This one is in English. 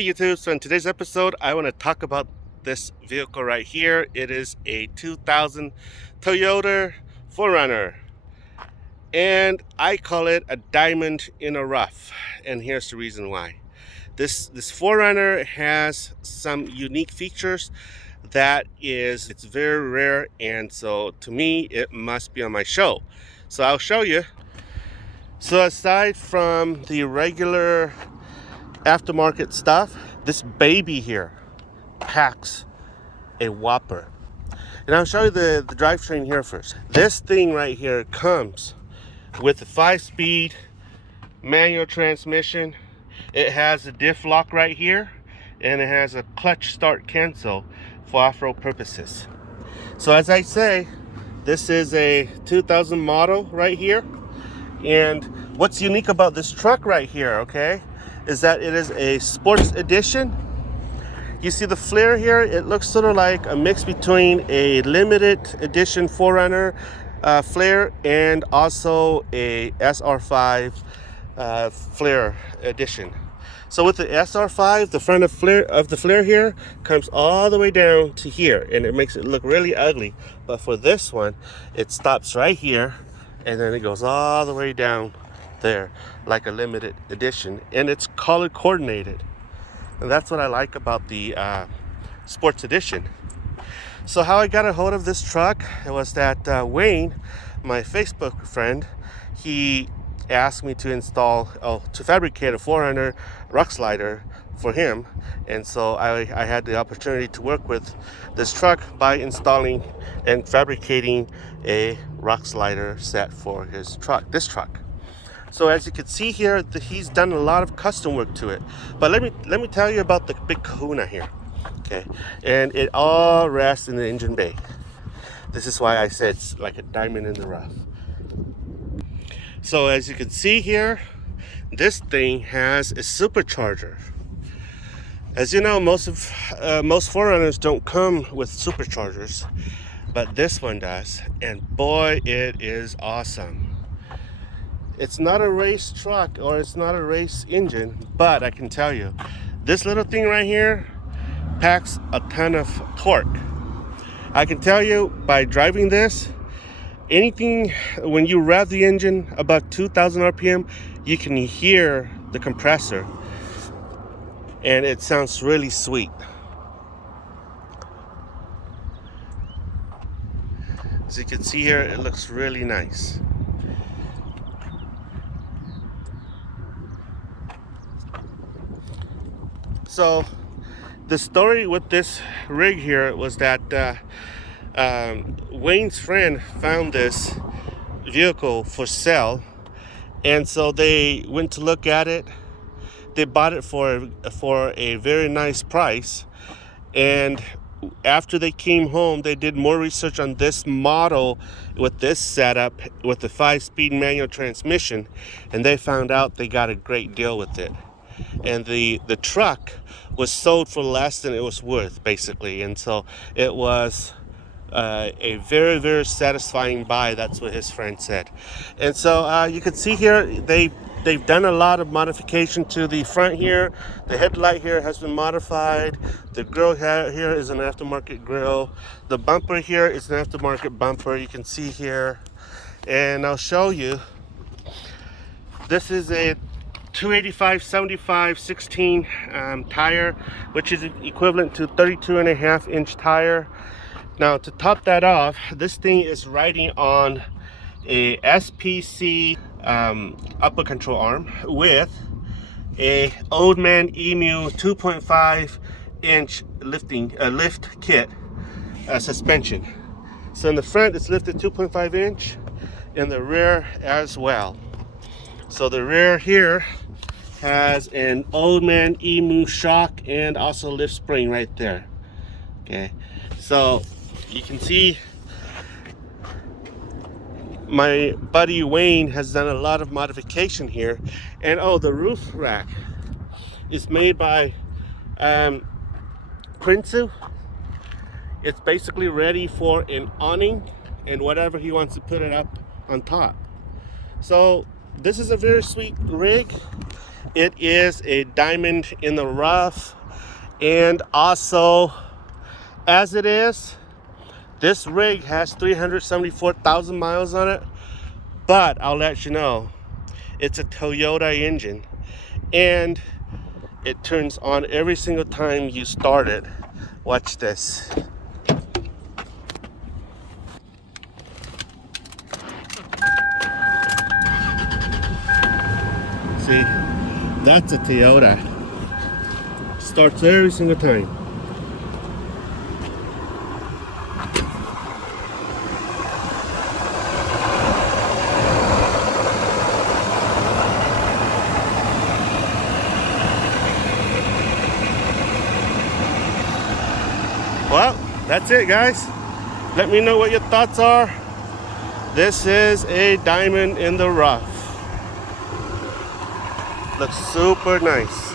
Hey YouTube, so in today's episode I want to talk about this vehicle right here. It is a 2000 Toyota 4Runner and I call it a diamond in a rough, and here's the reason why. This 4Runner has some unique features it's very rare, and so to me it must be on my show. So I'll show you. So aside from the regular aftermarket stuff, this baby here packs a whopper. And I'll show you the drivetrain here first. This thing right here comes with a 5-speed manual transmission. It has a diff lock right here, and it has a clutch start cancel for off-road purposes. So as I say, this is a 2000 model right here. And what's unique about this truck right here, okay, is that it is a sports edition. You see the flare here, it looks sort of like a mix between a limited edition 4Runner flare and also a SR5 flare edition. So with the SR5, the front of the flare here comes all the way down to here, and it makes it look really ugly. But for this one, it stops right here, and then it goes all the way down there like a limited edition, and it's color coordinated. And that's what I like about the sports edition. So how I got a hold of this truck, it was that Wayne, my Facebook friend, he asked me to fabricate a 4Runner rock slider for him. And so I had the opportunity to work with this truck by installing and fabricating a rock slider set for his truck, this truck. So as you can see here, he's done a lot of custom work to it. But let me tell you about the big kahuna here, okay? And it all rests in the engine bay. This is why I said it's like a diamond in the rough. So as you can see here, this thing has a supercharger. As you know, most 4Runners don't come with superchargers, but this one does, and boy, it is awesome. It's not a race truck or it's not a race engine, but I can tell you, this little thing right here packs a ton of torque. I can tell you by driving this, when you rev the engine above 2,000 RPM, you can hear the compressor, and it sounds really sweet. As you can see here, it looks really nice. So the story with this rig here was that Wayne's friend found this vehicle for sale, and so they went to look at it. They bought it for a very nice price, and after they came home, they did more research on this model with this setup with the 5-speed manual transmission, and they found out they got a great deal with it. And the truck was sold for less than it was worth, basically, and so it was a very, very satisfying buy. That's what his friend said. And so you can see here they've done a lot of modification to the front here. The headlight here has been modified. The grill here is an aftermarket grill. The bumper here is an aftermarket bumper, you can see here. And I'll show you. This is a 285/75/16 tire, which is equivalent to 32.5-inch tire. Now to top that off, this thing is riding on a SPC upper control arm with a Old Man Emu 2.5-inch lift kit suspension. So in the front it's lifted 2.5-inch, in the rear as well. So the rear here has an Old Man Emu shock and also lift spring right there. Okay, so you can see my buddy Wayne has done a lot of modification here. And the roof rack is made by Prinsu. It's basically ready for an awning and whatever he wants to put it up on top. So this is a very sweet rig. It is a diamond in the rough. And also, as it is, this rig has 374,000 miles on it. But I'll let you know, it's a Toyota engine. And it turns on every single time you start it. Watch this. See, that's a Toyota. Starts every single time. Well, that's it, guys. Let me know what your thoughts are. This is a diamond in the rough. Looks super nice.